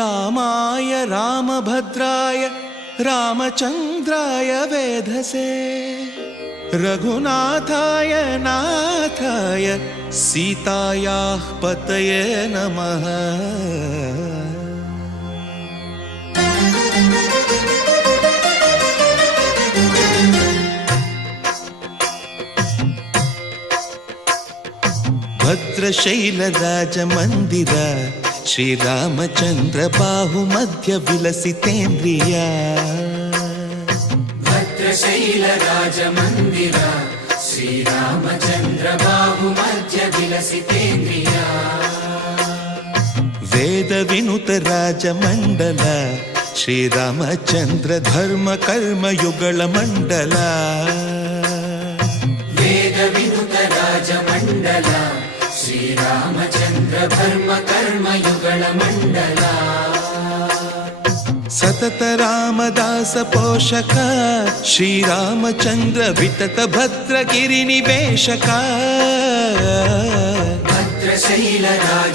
रामाय रामभद्राय रामचन्द्राय वेधसे रघुनाथाय नाथाय सीतायाः पतये नमः। भद्रशैलराजमन्दिर श्रीरामचन्द्र बाहुमध्य विलसितेन्द्रिया। भद्रशैलराजमन्दिर श्रीरामचन्द्र बाहुमध्य विलसितेन्द्रिया। वेदविनुत राजमण्डल श्रीरामचन्द्र धर्म कर्म युगल मण्डल। वेदविनुत राजमण्डल श्रीरामचन्द्र धर्म कर्म युगल मण्डल। सतत रामदास पोषक श्रीरामचन्द्र वितत भद्रगिरि निवेशक। भद्रशैलराज